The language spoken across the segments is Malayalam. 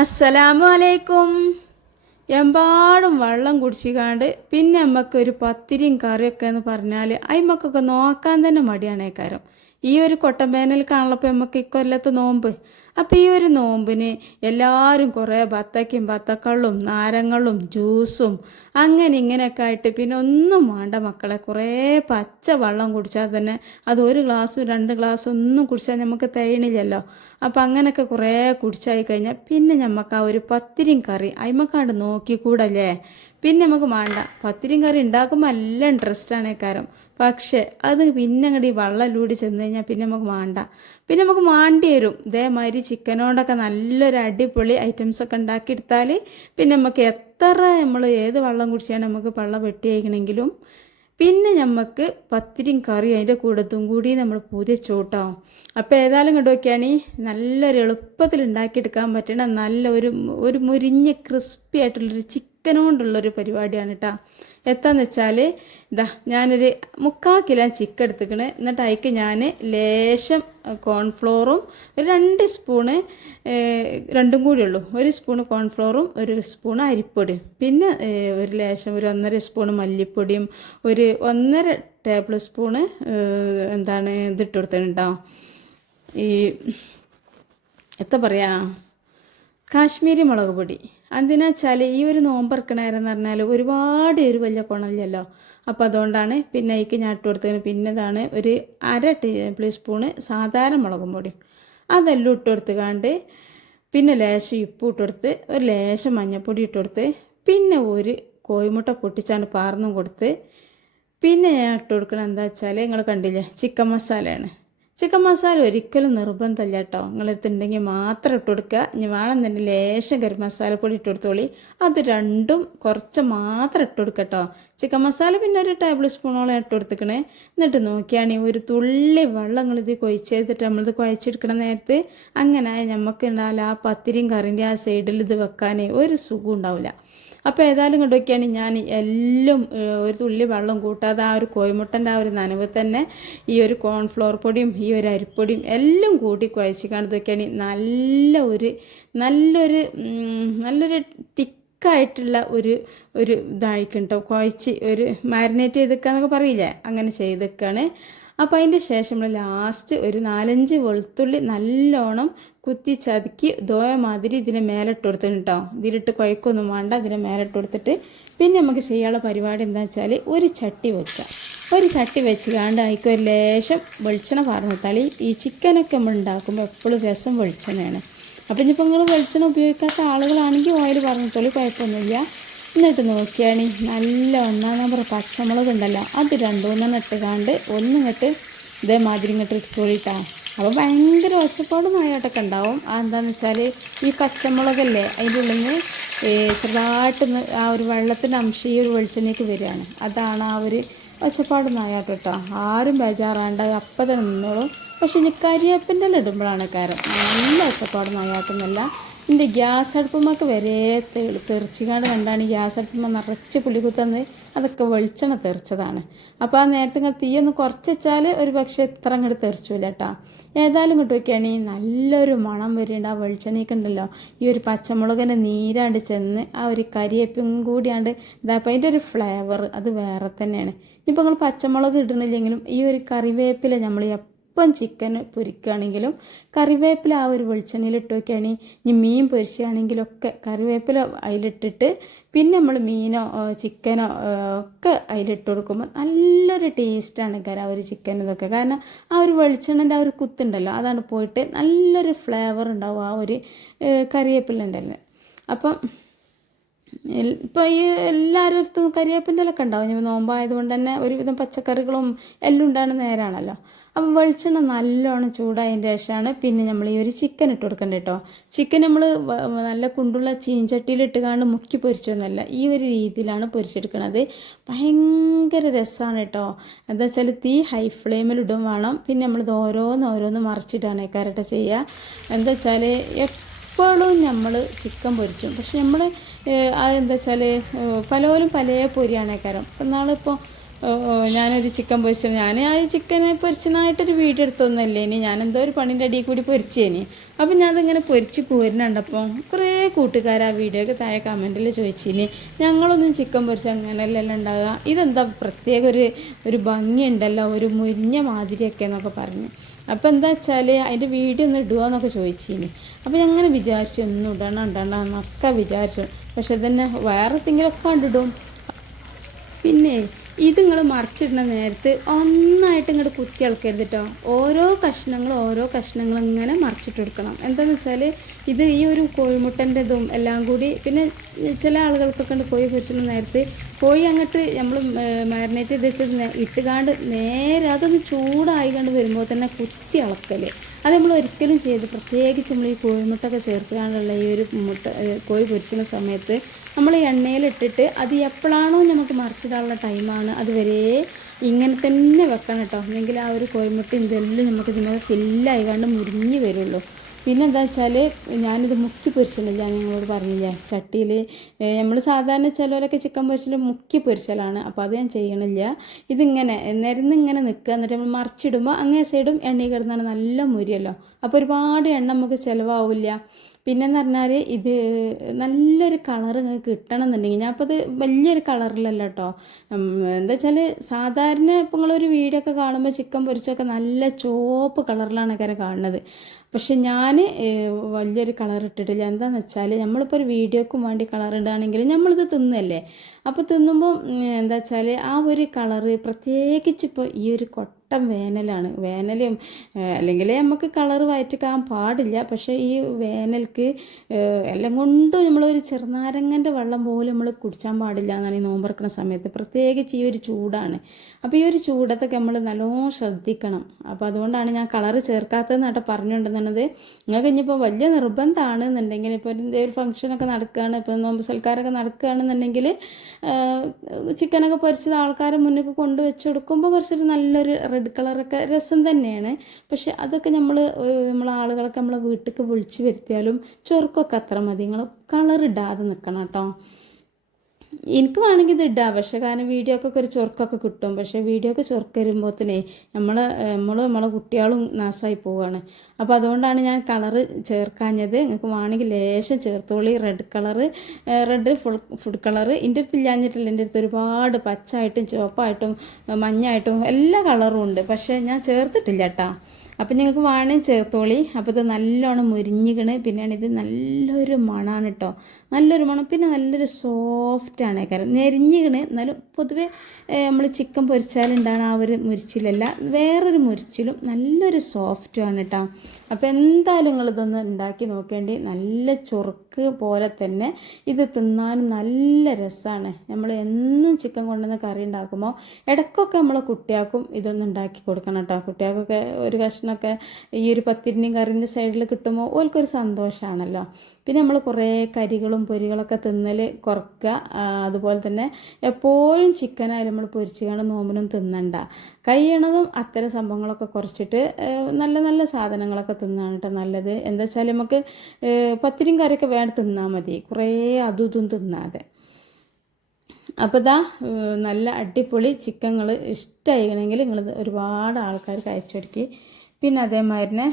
അസ്സലാമു അലൈക്കും എമ്പാടും വെള്ളം കുടിച്ചിക്കാണ്ട് പിന്നെ നമ്മക്ക് ഒരു പത്തിരിയും കറിയൊക്കെ എന്ന് പറഞ്ഞാൽ അമ്മക്കൊക്കെ നോക്കാൻ തന്നെ മടിയാണേക്കാരം ഈ ഒരു കൊട്ടമ്പേനൽ കാണുള്ളപ്പോൾ നമുക്ക് ഇക്കൊല്ലത്ത് നോമ്പ്. അപ്പം ഈ ഒരു നോമ്പിന് എല്ലാവരും കുറേ ബത്തക്കും ബത്തക്കള്ളും നാരങ്ങളും ജ്യൂസും അങ്ങനെ ഇങ്ങനെയൊക്കെ ആയിട്ട് പിന്നെ ഒന്നും വേണ്ട മക്കളെ. കുറേ പച്ച വെള്ളം കുടിച്ചാൽ തന്നെ അത് ഒരു ഗ്ലാസ്സും രണ്ട് ഗ്ലാസ്സും ഒന്നും കുടിച്ചാൽ നമുക്ക് തേണില്ലല്ലോ അപ്പം അങ്ങനെയൊക്കെ കുറേ കുടിച്ചായി കഴിഞ്ഞാൽ പിന്നെ നമുക്ക് ആ ഒരു പത്തിരിയും കറി അയിമക്കാണ്ട് നോക്കിക്കൂടല്ലേ പിന്നെ നമുക്ക് വേണ്ട പത്തിരിയും കറി ഉണ്ടാക്കുമ്പോൾ നല്ല ഇൻട്രസ്റ്റ് ആണ് കാരം. പക്ഷേ അത് പിന്നെ അങ്ങോട്ട് ഈ ലൂടി ചെന്ന് കഴിഞ്ഞാൽ പിന്നെ നമുക്ക് വേണ്ട പിന്നെ നമുക്ക് വേണ്ടി വരും. ഇതേമാതിരി ചിക്കനോണ്ടൊക്കെ നല്ലൊരു അടിപൊളി ഐറ്റംസ് ഒക്കെ ഉണ്ടാക്കിയെടുത്താൽ പിന്നെ നമുക്ക് എത്ര നമ്മൾ ഏത് വെള്ളം കുടിച്ചാലും നമുക്ക് പള്ള വെട്ടിയേക്കണമെങ്കിലും പിന്നെ നമുക്ക് പത്തിരിയും കറിയും അതിന്റെ കൂടത്തും കൂടി നമ്മൾ പുതിയ ചൂട്ടാവും. അപ്പോൾ ഏതായാലും കണ്ടു നോക്കിയാണെങ്കിൽ നല്ലൊരു എളുപ്പത്തിൽ ഉണ്ടാക്കിയെടുക്കാൻ പറ്റണ നല്ല ഒരു ഒരു മുരിഞ്ഞ ക്രിസ്പി ആയിട്ടുള്ളൊരു ചിക്കൻ കൊണ്ടുള്ളൊരു പരിപാടിയാണ് കേട്ടോ എത്താന്ന് വെച്ചാൽ ഇതാ ഞാനൊരു മുക്കാൽ കിലോ ചിക്കൻ എടുത്തിക്കണ്. എന്നിട്ട് അതിക്ക് ഞാൻ ലേശം കോൺഫ്ലോറും ഒരു രണ്ട് സ്പൂണ് രണ്ടും കൂടി ഉള്ളൂ. ഒരു സ്പൂണ് കോൺഫ്ലോറും ഒരു സ്പൂണ് അരിപ്പൊടിയും പിന്നെ ഒരു ലേശം ഒരു ഒന്നര സ്പൂണ് മല്ലിപ്പൊടിയും ഒരു ഒന്നര ടേബിൾ സ്പൂണ് എന്താണ് ഇതിട്ട് കൊടുത്തിട്ടുണ്ടാവും ഈ എത്ര പറയാ? കാശ്മീരി മുളക് പൊടി. എന്തിനാ വെച്ചാൽ ഈ ഒരു നോമ്പറക്കണേരെന്ന് പറഞ്ഞാൽ ഒരുപാട് ഒരു വലിയ കുണമില്ലല്ലോ. അപ്പോൾ അതുകൊണ്ടാണ് പിന്നെ അതിക്ക് ഞാൻ ഇട്ട് കൊടുത്തതിന് പിന്നെ ഇതാണ് ഒരു അര ടേബിൾ സ്പൂണ് സാധാരണ മുളകും പൊടി അതെല്ലാം ഇട്ട് കൊടുത്തുകാണ്ട് പിന്നെ ലേശം ഉപ്പ് ഇട്ട് കൊടുത്ത് ഒരു ലേശം മഞ്ഞൾപ്പൊടി ഇട്ട് കൊടുത്ത് പിന്നെ ഒരു കോഴിമുട്ട പൊട്ടിച്ചാണ് പാർന്നും കൊടുത്ത് പിന്നെ ഞാൻ ഇട്ട് കൊടുക്കണത് എന്താ വെച്ചാൽ നിങ്ങൾ കണ്ടില്ലേ? ചിക്കൻ മസാലയാണ്. ചിക്കൻ മസാല ഒരിക്കലും നിർബന്ധമില്ല കേട്ടോ. നിങ്ങളടുത്തുണ്ടെങ്കിൽ മാത്രം ഇട്ട് കൊടുക്കുക. ഇനി വേണമെന്നുണ്ടെങ്കിൽ ലേശം ഗരം മസാലപ്പൊടി ഇട്ട് കൊടുത്തോളി. അത് രണ്ടും കുറച്ച് മാത്രം ഇട്ട് കൊടുക്കുക കേട്ടോ. ചിക്കൻ മസാല പിന്നെ ഒരു ടേബിൾ സ്പൂണോളം ഇട്ട് കൊടുത്തിക്കണേ. എന്നിട്ട് നോക്കിയാണെങ്കിൽ ഒരു തുള്ളി വെള്ളം നിങ്ങൾ ഇത് കൊഴിച്ചെടുത്തിട്ട് നമ്മളിത് കുഴച്ചെടുക്കണ നേരത്ത് അങ്ങനെ നമുക്ക് ഉണ്ടാവില്ല ആ പത്തിരിയും കറിന്റെ ആ സൈഡിൽ ഇത് വെക്കാനേ ഒരു സുഖം ഉണ്ടാവില്ല. അപ്പോൾ ഏതായാലും കൊണ്ട് വയ്ക്കുകയാണ് ഞാൻ എല്ലാം ഒരു തുള്ളി വെള്ളം കൂട്ടാതെ ആ ഒരു കോയിമുട്ടന്റെ ആ ഒരു നനവ് തന്നെ ഈ ഒരു കോൺഫ്ലോർ പൊടിയും ഈ ഒരു അരിപ്പൊടിയും എല്ലാം കൂട്ടി കുഴച്ച് വയ്ക്കുകയാണ് നല്ല ഒരു നല്ലൊരു നല്ലൊരു നല്ലൊരു തിക്കായിട്ടുള്ള ഒരു ഒരു ഇതായിരിക്കും കേട്ടോ കുഴച്ച് ഒരു മാരിനേറ്റ് ചെയ്തേക്കാന്നൊക്കെ പറയില്ലേ? അങ്ങനെ ചെയ്തെക്കാണ് അപ്പോൾ അതിന്റെ ശേഷം നമ്മൾ ലാസ്റ്റ് ഒരു നാലഞ്ച് വെളുത്തുള്ളി നല്ലോണം കുത്തി ചതുക്കി ദോയ മാതിരി ഇതിനെ മേലിട്ട് കൊടുത്തിട്ട് ഇതിലിട്ട് കുഴക്കൊന്നും വേണ്ട ഇതിനെ മേലിട്ട് കൊടുത്തിട്ട് പിന്നെ നമുക്ക് ചെയ്യാനുള്ള പരിപാടി എന്താ വെച്ചാൽ ഒരു ചട്ടി വെച്ചാൽ ഒരു ചട്ടി വെച്ച് കാണ്ട് അതിക്ക് ഒരു ലേശം വെളിച്ചെണ്ണ തളി ഈ ചിക്കനൊക്കെ നമ്മൾ ഉണ്ടാക്കുമ്പോൾ എപ്പോഴും രസം വെളിച്ചെണ്ണയാണ്. അപ്പോൾ ഇനിയിപ്പോൾ നിങ്ങൾ വെളിച്ചെണ്ണ ഉപയോഗിക്കാത്ത ആളുകളാണെങ്കിൽ ഓയിൽ പറഞ്ഞിട്ടുള്ളൂ കുഴപ്പമൊന്നുമില്ല. എന്നിട്ട് നോക്കിയാണ് നല്ല ഒന്നാം നമ്പർ പച്ചമുളക് ഉണ്ടല്ലോ അത് രണ്ടുമൂന്നെണ്ണം ഇട്ടുകാണ്ട് ഒന്നിങ്ങോട്ട് ഇതേമാതിരി ഇങ്ങോട്ട് ഇട്ടുകൊള്ളിട്ടാ. അപ്പോൾ ഭയങ്കര ഒച്ചപ്പാടും നായോട്ടൊക്കെ ഉണ്ടാവും അതെന്താണെന്ന് വെച്ചാൽ ഈ പച്ചമുളകല്ലേ അതിന്റെ ഉള്ളിൽ നിന്ന് ചെറുതായിട്ട് ആ ഒരു വെള്ളത്തിന്റെ അംശം ഈ ഒരു വെളിച്ചെണ്ണയ്ക്ക് വരികയാണ്. അതാണ് ആ ഒരു ഒച്ചപ്പാട് നായാട്ടം കേട്ടോ ആരും ബേജാറാണ്ട് അപ്പം തന്നെ നിന്നോളും. പക്ഷെ ഇനി കരിയേപ്പിന്റെ ഇടുമ്പോഴാണ് കാരം. നല്ല ഒച്ചപ്പാട് നായാട്ടൊന്നുമല്ല എന്റെ ഗ്യാസ് അടുപ്പുമ്മക്ക് വരെ തെറിച്ചിക്കാണ്ട് കണ്ടാണ് ഗ്യാസ് അടുപ്പുമ്മ നിറച്ച് പുളികുത്തന്ന് അതൊക്കെ വെളിച്ചെണ്ണ തെറിച്ചതാണ്. അപ്പോൾ ആ നേരത്തെ ഇങ്ങനെ തീയൊന്ന് കുറച്ച് വെച്ചാൽ ഒരു പക്ഷേ ഇത്ര അങ്ങോട്ട് തെറിച്ചില്ല കേട്ടോ ഏതായാലും ഇങ്ങോട്ട് വയ്ക്കുകയാണെങ്കിൽ നല്ലൊരു മണം വരുന്നുണ്ട് ആ വെളിച്ചെണ്ണയൊക്കെ ഉണ്ടല്ലോ ഈ ഒരു പച്ചമുളകിന്റെ നീരാണ്ട് ചെന്ന് ആ ഒരു കരിയേപ്പും കൂടിയാണ്ട് ഇതാപ്പോൾ അതിന്റെ ഒരു ഫ്ലേവർ അത് വേറെ തന്നെയാണ്. ഇപ്പോൾ നിങ്ങൾ പച്ചമുളക് ഇടണില്ലെങ്കിലും ഈ ഒരു കറിവേപ്പില നമ്മൾ എപ്പം ചിക്കൻ പൊരിക്കുകയാണെങ്കിലും കറിവേപ്പില ആ ഒരു വെളിച്ചെണ്ണയിൽ ഇട്ട് വെക്കുകയാണെങ്കിൽ ഇനി മീൻ പൊരിച്ചാണെങ്കിലൊക്കെ കറിവേപ്പില അതിലിട്ടിട്ട് പിന്നെ നമ്മൾ മീനോ ചിക്കനോ ഒക്കെ അതിലിട്ട് കൊടുക്കുമ്പോൾ നല്ലൊരു ടേസ്റ്റാണ് കാരണം ആ ഒരു ചിക്കൻ ഇതൊക്കെ. കാരണം ആ ഒരു വെളിച്ചെണ്ണന്റെ ആ ഒരു കുത്തുണ്ടല്ലോ അതാണ് പോയിട്ട് നല്ലൊരു ഫ്ലേവർ ഉണ്ടാവും ആ ഒരു കറിവേപ്പില ഉണ്ടല്ലോ അപ്പം ഇപ്പോൾ ഈ എല്ലാവരുടെ അടുത്തും കരിവേപ്പിന്റെ ഇലൊക്കെ ഉണ്ടാവും. നോമ്പായത് നോമ്പായതുകൊണ്ട് തന്നെ ഒരുവിധം പച്ചക്കറികളും എല്ലാം ഉണ്ടാകുന്ന നേരമാണല്ലോ അപ്പം വെളിച്ചെണ്ണ നല്ലോണം ചൂടായതിന്റെ ശേഷമാണ് പിന്നെ നമ്മൾ ഈ ഒരു ചിക്കൻ ഇട്ട് കൊടുക്കേണ്ടത് കേട്ടോ. ചിക്കൻ നമ്മൾ നല്ല കുണ്ടുള്ള ചീഞ്ചട്ടിയിലിട്ട് കാണ്ട് മുക്കി പൊരിച്ചൊന്നല്ല ഈ ഒരു രീതിയിലാണ് പൊരിച്ചെടുക്കുന്നത് ഭയങ്കര രസമാണ് കേട്ടോ. എന്താ വെച്ചാൽ തീ ഹൈ ഫ്ലെയിമിൽ ഇടും വേണം. പിന്നെ നമ്മളിത് ഓരോന്ന് ഓരോന്ന് മറിച്ചിട്ടാണ് കരട്ട ചെയ്യുക. എന്താ വെച്ചാൽ എപ്പോഴും നമ്മൾ ചിക്കൻ പൊരിച്ചും. പക്ഷെ നമ്മൾ അതെന്താ വെച്ചാൽ പലരും പല പൊരിയാണ് കാരണം ഇപ്പം നാളിപ്പോൾ ഞാനൊരു ചിക്കൻ പൊരിച്ചു ഞാൻ ആ ചിക്കനെ പൊരിച്ചതിനായിട്ടൊരു വീഡിയോ എടുത്തൊന്നല്ലേ ഇനി. ഞാൻ എന്തോ ഒരു പണിന്റെ അടിയിൽ കൂടി പൊരിച്ചേനി. അപ്പം ഞാൻ അതിങ്ങനെ പൊരിച്ച് പോരുന്നുണ്ടപ്പോൾ കുറേ കൂട്ടുകാർ ആ വീഡിയോക്ക് താഴെ കമന്റിൽ ചോദിച്ചിനി ഞങ്ങളൊന്നും ചിക്കൻ പൊരിച്ച് അങ്ങനെയല്ലല്ലോ ഉണ്ടാവുക. ഇതെന്താ പ്രത്യേക ഒരു ഒരു ഭംഗിയുണ്ടല്ലോ ഒരു മുരിഞ്ഞ മാതിരിയൊക്കെ എന്നൊക്കെ പറഞ്ഞു. അപ്പോൾ എന്താ വെച്ചാൽ അതിന്റെ വീഡിയോ ഒന്ന് ഇടുക എന്നൊക്കെ ചോദിച്ചിനി. അപ്പോൾ അങ്ങനെ വിചാരിച്ചു ഒന്നും ഇടണം ഇടണം എന്നൊക്കെ വിചാരിച്ചു. പക്ഷെ തന്നെ വേറെ എന്തെങ്കിലുമൊക്കെ കണ്ടിടും. പിന്നെ ഇത് നിങ്ങൾ മറിച്ചിടുന്ന നേരത്ത് ഒന്നായിട്ട് ഇങ്ങോട്ട് കുത്തി ഇളക്കരുത് കേട്ടോ ഓരോ കഷ്ണങ്ങളും ഓരോ കഷ്ണങ്ങളും ഇങ്ങനെ മറിച്ചിട്ട് കൊടുക്കണം എന്താണെന്ന് വെച്ചാൽ ഇത് ഈ ഒരു കോഴിമുട്ടന്റെ ഇതും എല്ലാം കൂടി പിന്നെ ചില ആളുകൾക്കൊക്കെ ഉണ്ട് കോഴി പൊരിച്ചിടുന്ന നേരത്ത് കോഴി അങ്ങോട്ട് നമ്മൾ മാരിനേറ്റ് ചെയ്ത് വെച്ചത് ഇട്ടുകാണ്ട് നേരെ അതൊന്ന് ചൂടായി കണ്ട് വരുമ്പോൾ തന്നെ കുത്തി ഇളക്കൽ അത് നമ്മൾ ഒരിക്കലും ചെയ്ത് പ്രത്യേകിച്ച് നമ്മൾ ഈ കോഴിമുട്ടൊക്കെ ചേർക്കാനുള്ള ഈ ഒരു മുട്ട കോഴി പൊരിച്ചുന്ന സമയത്ത് നമ്മൾ എണ്ണയിലിട്ടിട്ട് അത് എപ്പോഴാണോ നമുക്ക് മറിച്ചിടാനുള്ള ടൈമാണ് അതുവരെ ഇങ്ങനെ തന്നെ വെക്കണം കേട്ടോ. അല്ലെങ്കിൽ ആ ഒരു കോഴിമുട്ട ഇതെല്ലാം നമുക്ക് ഇതിനകത്ത് ഫില്ലായി കണ്ട് മുരിഞ്ഞ് വരുള്ളൂ. പിന്നെ എന്താ വെച്ചാൽ ഞാനിത് മുക്കി പൊരിച്ചിട്ടുണ്ട് ഞാൻ നിങ്ങളോട് പറഞ്ഞില്ലേ? ചട്ടിയിൽ നമ്മൾ സാധാരണ ചിലവരൊക്കെ ചിക്കൻ പൊരിച്ചിൽ മുക്കി പൊരിച്ചലാണ്. അപ്പോൾ അത് ഞാൻ ചെയ്യണില്ല. ഇതിങ്ങനെ നിരന്ന് ഇങ്ങനെ നിൽക്കുക എന്നിട്ട് നമ്മൾ മറിച്ചിടുമ്പോൾ അങ്ങേ സൈഡും എണ്ണയിൽ കിടന്നാണ് നല്ല മുരിയല്ലോ. അപ്പോൾ ഒരുപാട് എണ്ണ നമുക്ക് ചിലവാവില്ല. പിന്നെന്ന് പറഞ്ഞാൽ ഇത് നല്ലൊരു കളർ കിട്ടണം എന്നുണ്ടെങ്കിൽ ഞാൻ അപ്പോൾ ഇത് വലിയൊരു കളറിലല്ല കേട്ടോ എന്താ വെച്ചാൽ സാധാരണ ഇപ്പം നിങ്ങളൊരു വീഡിയോ ഒക്കെ കാണുമ്പോൾ ചിക്കൻ പൊരിച്ചൊക്കെ നല്ല ചുവപ്പ് കളറിലാണ് അങ്ങനെ കാണുന്നത്. പക്ഷെ ഞാൻ വലിയൊരു കളർ ഇട്ടിട്ടില്ല. എന്താണെന്ന് വെച്ചാൽ നമ്മളിപ്പോൾ ഒരു വീഡിയോക്കും വേണ്ടി കളർ ഇടുകയാണെങ്കിൽ നമ്മളിത് തിന്നല്ലേ? അപ്പോൾ തിന്നുമ്പോൾ എന്താ വെച്ചാൽ ആ ഒരു കളറ് പ്രത്യേകിച്ച് ഇപ്പോൾ ഈ ഒരു കൊട്ട വേനലാണ്. വേനലും അല്ലെങ്കിൽ നമുക്ക് കളർ വയറ്റിക്കാൻ പാടില്ല. പക്ഷേ ഈ വേനൽക്ക് എല്ലാം കൊണ്ടും നമ്മളൊരു ചെറുനാരങ്ങന്റെ വെള്ളം പോലും നമ്മൾ കുടിച്ചാൻ പാടില്ല എന്നാണ് ഈ നോമ്പറക്കണ സമയത്ത്. പ്രത്യേകിച്ച് ഈ ഒരു ചൂടാണ്. അപ്പോൾ ഈ ഒരു ചൂടത്തൊക്കെ നമ്മൾ നല്ലോണം ശ്രദ്ധിക്കണം. അപ്പോൾ അതുകൊണ്ടാണ് ഞാൻ കളർ ചേർക്കാത്തതെന്നാട്ടെ പറഞ്ഞിട്ടുണ്ടെന്നത് നിങ്ങൾക്ക് ഇനിയിപ്പോൾ വലിയ നിർബന്ധമാണ് എന്നുണ്ടെങ്കിൽ ഇപ്പോൾ ഒരു ഫംഗ്ഷനൊക്കെ നടക്കുകയാണ് ഇപ്പോൾ നോമ്പ് സൽക്കാരമൊക്കെ നടക്കുകയാണെന്നുണ്ടെങ്കിൽ ചിക്കനൊക്കെ പൊരിച്ചത് ആൾക്കാരെ മുന്നിൽ കൊണ്ടുവച്ച് കൊടുക്കുമ്പോൾ കുറച്ചൊരു നല്ലൊരു റെഡ് കളറൊക്കെ രസം തന്നെയാണ്. പക്ഷെ അതൊക്കെ നമ്മൾ നമ്മളെ ആളുകളൊക്കെ നമ്മളെ വീട്ടിലേക്ക് വിളിച്ച് വരുത്തിയാലും ചൊറുക്കൊക്കെ അത്ര മതി. നിങ്ങൾ കളർ ഇടാതെ നിൽക്കണം കേട്ടോ. എനിക്ക് വേണമെങ്കിൽ ഇത് ഇടാം. പക്ഷെ കാരണം വീഡിയോ ഒക്കെ ഒരു ചൊറുക്കൊക്കെ കിട്ടും. പക്ഷെ വീഡിയോക്ക് ചൊറുക്ക് വരുമ്പോഴത്തേനെ നമ്മൾ നമ്മൾ നമ്മളെ കുട്ടികളും നാശമായി പോവുകയാണ് അപ്പോൾ അതുകൊണ്ടാണ് ഞാൻ കളറ് ചേർക്കാഞ്ഞത്. നിങ്ങൾക്ക് വേണമെങ്കിൽ ലേശം ചേർത്തോളി. Red colour red full food colour എന്റെ അടുത്ത് ഇല്ലാഞ്ഞിട്ടില്ല. എന്റെ അടുത്ത് ഒരുപാട് പച്ചായിട്ടും ചുവപ്പായിട്ടും മഞ്ഞായിട്ടും എല്ലാ കളറും ഉണ്ട്. പക്ഷേ ഞാൻ ചേർത്തിട്ടില്ല കേട്ടോ അപ്പം നിങ്ങൾക്ക് വേണമെങ്കിൽ ചേർത്തോളി. അപ്പോൾ ഇത് നല്ലോണം മുരിഞ്ഞിക്കണ്. പിന്നെയാണ് ഇത് നല്ലൊരു മണമാണ് കേട്ടോ നല്ലൊരു മണം. പിന്നെ നല്ലൊരു സോഫ്റ്റാണ് കാരണം നെരിഞ്ഞിക്കണ് എന്നാലും പൊതുവേ നമ്മൾ ചിക്കൻ പൊരിച്ചാലുണ്ടാണ് ആ ഒരു മുരിച്ചിലല്ല വേറൊരു മുരിച്ചിലും നല്ലൊരു സോഫ്റ്റുമാണ് കേട്ടോ അപ്പോൾ എന്തായാലും നിങ്ങളിതൊന്ന് ഉണ്ടാക്കി നോക്കേണ്ടി നല്ല ചൊറുക്ക് പോലെ തന്നെ ഇത് തിന്നാനും നല്ല രസമാണ് നമ്മൾ എന്നും ചിക്കൻ കൊണ്ടുവന്ന് കറി ഉണ്ടാക്കുമ്പോൾ ഇടയ്ക്കൊക്കെ നമ്മൾ കുട്ടികൾക്കും ഇതൊന്നും ഉണ്ടാക്കി കൊടുക്കണം കേട്ടോ കുട്ടികൾക്കൊക്കെ ഒരു കഷ്ണമൊക്കെ ഈ ഒരു പത്തിരിന്റെയും കറിന്റെ സൈഡിൽ കിട്ടുമ്പോൾ ഓൽക്കൊരു സന്തോഷമാണല്ലോ പിന്നെ നമ്മൾ കുറേ കരികളും പൊരികളൊക്കെ തിന്നൽ കുറക്കുക. അതുപോലെ തന്നെ എപ്പോഴും ചിക്കനായാലും നമ്മൾ പൊരിച്ച് കാണും നോമ്പിനും തിന്നണ്ട. കഴിയണതും അത്തരം സംഭവങ്ങളൊക്കെ കുറച്ചിട്ട് നല്ല നല്ല സാധനങ്ങളൊക്കെ തിന്നാണ് കേട്ടോ നല്ലത്. എന്താ വെച്ചാൽ നമുക്ക് പത്തിരിയും കറിയൊക്കെ വേണം തിന്നാൽ മതി. കുറേ അതും ഇതും തിന്നാതെ. അപ്പോൾ ഇതാ നല്ല അടിപൊളി ചിക്കങ്ങൾ ഇഷ്ടമായിക്കണമെങ്കിൽ നിങ്ങൾ ഒരുപാട് ആൾക്കാർക്ക് അയച്ചു കൊടുക്കി. പിന്നെ അതേമാതിരി തന്നെ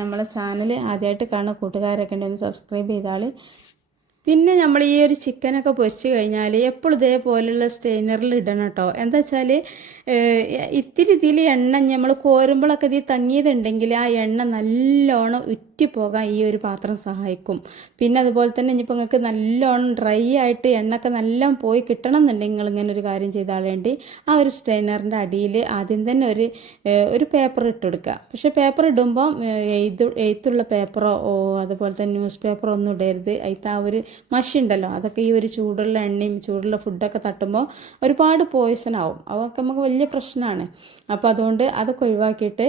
നമ്മളെ ചാനൽ ആദ്യമായിട്ട് കാണുന്ന കൂട്ടുകാരൊക്കെ ഉണ്ടെങ്കിൽ സബ്സ്ക്രൈബ് ചെയ്താൽ പിന്നെ നമ്മൾ ഈ ഒരു ചിക്കനൊക്കെ പൊരിച്ച് കഴിഞ്ഞാൽ എപ്പോഴും ഇതേപോലെയുള്ള സ്റ്റെയിനറിൽ ഇടണം കേട്ടോ എന്താ വെച്ചാൽ ഇത്തിരി ഇതിൽ എണ്ണ നമ്മൾ കോരുമ്പോഴൊക്കെ ഇതിൽ തങ്ങിയതുണ്ടെങ്കിൽ ആ എണ്ണ നല്ലോണം ഉറ്റിപ്പോകാൻ ഈ ഒരു പാത്രം സഹായിക്കും. പിന്നെ അതുപോലെ തന്നെ ഇനിയിപ്പോൾ നിങ്ങൾക്ക് നല്ലോണം ഡ്രൈ ആയിട്ട് എണ്ണൊക്കെ നല്ലോണം പോയി കിട്ടണം എന്നുണ്ടെങ്കിൽ നിങ്ങൾ ഇങ്ങനെ ഒരു കാര്യം ചെയ്താൽ വേണ്ടി ആ ഒരു സ്ട്രെയിനറിന്റെ അടിയിൽ ആദ്യം തന്നെ ഒരു ഒരു പേപ്പർ ഇട്ട് കൊടുക്കുക. പക്ഷേ പേപ്പർ ഇടുമ്പോൾ എഴുത്ത് എഴുത്തുള്ള പേപ്പറോ അതുപോലെ തന്നെ ന്യൂസ് പേപ്പറോ ഒന്നും ഇടരുത്. അതിൽ ആ ഒരു മഷി ഉണ്ടല്ലോ അതൊക്കെ ഈ ഒരു ചൂടുള്ള എണ്ണയും ചൂടുള്ള ഫുഡൊക്കെ തട്ടുമ്പോൾ ഒരുപാട് പോയിസൺ ആവും. അതൊക്കെ നമുക്ക് വലിയ പ്രശ്നമാണ്. അപ്പോൾ അതുകൊണ്ട് അതൊക്കെ ഒഴിവാക്കിയിട്ട്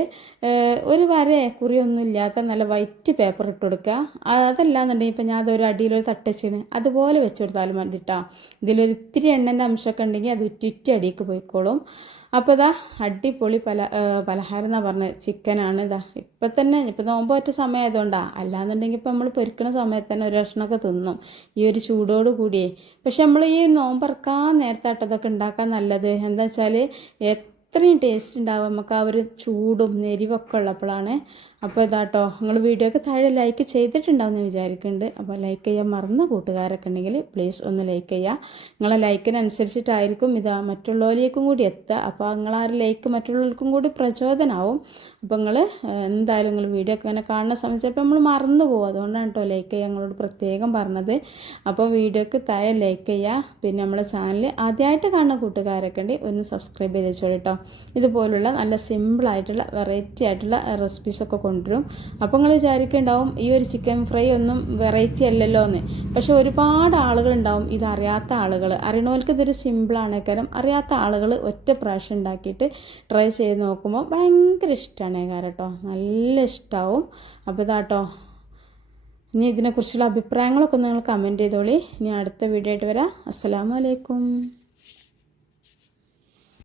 ഒരു വര കുറിയൊന്നും ഇല്ലാത്ത നല്ല വൈറ്റ് പേപ്പർ ഇട്ട് കൊടുക്കുക. അതല്ലാന്നുണ്ടെങ്കിൽ ഇപ്പം ഞാൻ അതൊരു അടിയിലൊരു തട്ടച്ചിന് അതുപോലെ വെച്ച് കൊടുത്താലും മതി കേട്ടോ ഇതിലൊരു ഇത്തിരി എണ്ണന്റെ അംശമൊക്കെ ഉണ്ടെങ്കിൽ അത് ഉറ്റുറ്റി അടിയിലേക്ക് പോയിക്കോളും. അപ്പോൾ ഇതാ അടിപൊളി പല പലഹാരം എന്നാണ് പറഞ്ഞത്. ചിക്കനാണ് ഇതാ. ഇപ്പം തന്നെ ഇപ്പം നോമ്പ് പറ്റ സമയമായതുകൊണ്ടാണ് അല്ലാന്നുണ്ടെങ്കിൽ ഇപ്പം നമ്മൾ പൊരിക്കണ സമയത്ത് തന്നെ ഒരു ഭക്ഷണമൊക്കെ തിന്നും. ഈ ഒരു ചൂടോട് കൂടിയേ. പക്ഷെ നമ്മൾ ഈ നോമ്പറക്കാൻ നേരത്തായിട്ടതൊക്കെ ഉണ്ടാക്കാൻ നല്ലത് എന്താ വെച്ചാൽ എത്രയും ടേസ്റ്റ് ഉണ്ടാവും. നമുക്ക് ആ ഒരു ചൂടും നെരിവൊക്കെ ഉള്ളപ്പോഴാണ് അപ്പോൾ ഇതാട്ടോ. നിങ്ങൾ വീഡിയോ ഒക്കെ താഴെ ലൈക്ക് ചെയ്തിട്ടുണ്ടാവും എന്ന് വിചാരിക്കുന്നുണ്ട് അപ്പോൾ ലൈക്ക് ചെയ്യാൻ മറന്ന കൂട്ടുകാരൊക്കെ ഉണ്ടെങ്കിൽ പ്ലീസ് ഒന്ന് ലൈക്ക് ചെയ്യുക നിങ്ങളെ ലൈക്കിനനുസരിച്ചിട്ടായിരിക്കും ഇത് മറ്റുള്ളവരിലേക്കും കൂടി എത്തുക. അപ്പോൾ നിങ്ങൾ ആ ഒരു ലൈക്ക് മറ്റുള്ളവർക്കും കൂടി പ്രചോദനമാവും അപ്പോൾ നിങ്ങൾ എന്തായാലും നിങ്ങൾ വീഡിയോ ഒക്കെ ഇങ്ങനെ കാണുന്ന സമയത്ത് ചിലപ്പോൾ നമ്മൾ മറന്നു പോകും. അതുകൊണ്ടാണ് കേട്ടോ ലൈക്ക് ചെയ്യുക ഞങ്ങളോട് പ്രത്യേകം പറഞ്ഞത്. അപ്പോൾ വീഡിയോക്ക് താഴെ ലൈക്ക് ചെയ്യുക പിന്നെ നമ്മുടെ ചാനൽ ആദ്യമായിട്ട് കാണുന്ന കൂട്ടുകാരൊക്കെ ഉണ്ട് ഒന്ന് സബ്സ്ക്രൈബ് ചെയ്ത് വെച്ചോളൂ കേട്ടോ ഇതുപോലുള്ള നല്ല സിമ്പിളായിട്ടുള്ള വെറൈറ്റി ആയിട്ടുള്ള റെസിപ്പീസൊക്കെ കൊണ്ടുവരും. അപ്പോൾ നിങ്ങൾ വിചാരിക്കുന്നുണ്ടാവും ഈ ഒരു ചിക്കൻ ഫ്രൈ ഒന്നും വെറൈറ്റി അല്ലല്ലോ എന്ന്. പക്ഷെ ഒരുപാട് ആളുകളുണ്ടാവും ഇതറിയാത്ത ആളുകൾ അറിയണവർക്ക് ഇതൊരു സിമ്പിളാണ് കാരണം അറിയാത്ത ആളുകൾ ഒറ്റ പ്രാവശ്യം ഉണ്ടാക്കിയിട്ട് ട്രൈ ചെയ്ത് നോക്കുമ്പോൾ ഭയങ്കര ഇഷ്ടമാണ് കേട്ടോ നല്ല ഇഷ്ടമാവും അപ്പോൾ ഇതാട്ടോ ഇനി ഇതിനെക്കുറിച്ചുള്ള അഭിപ്രായങ്ങളൊക്കെ നിങ്ങൾ കമന്റ് ചെയ്തോളി. ഇനി അടുത്ത വീഡിയോ ആയിട്ട് വരാം. അസ്സലാമു അലൈക്കും.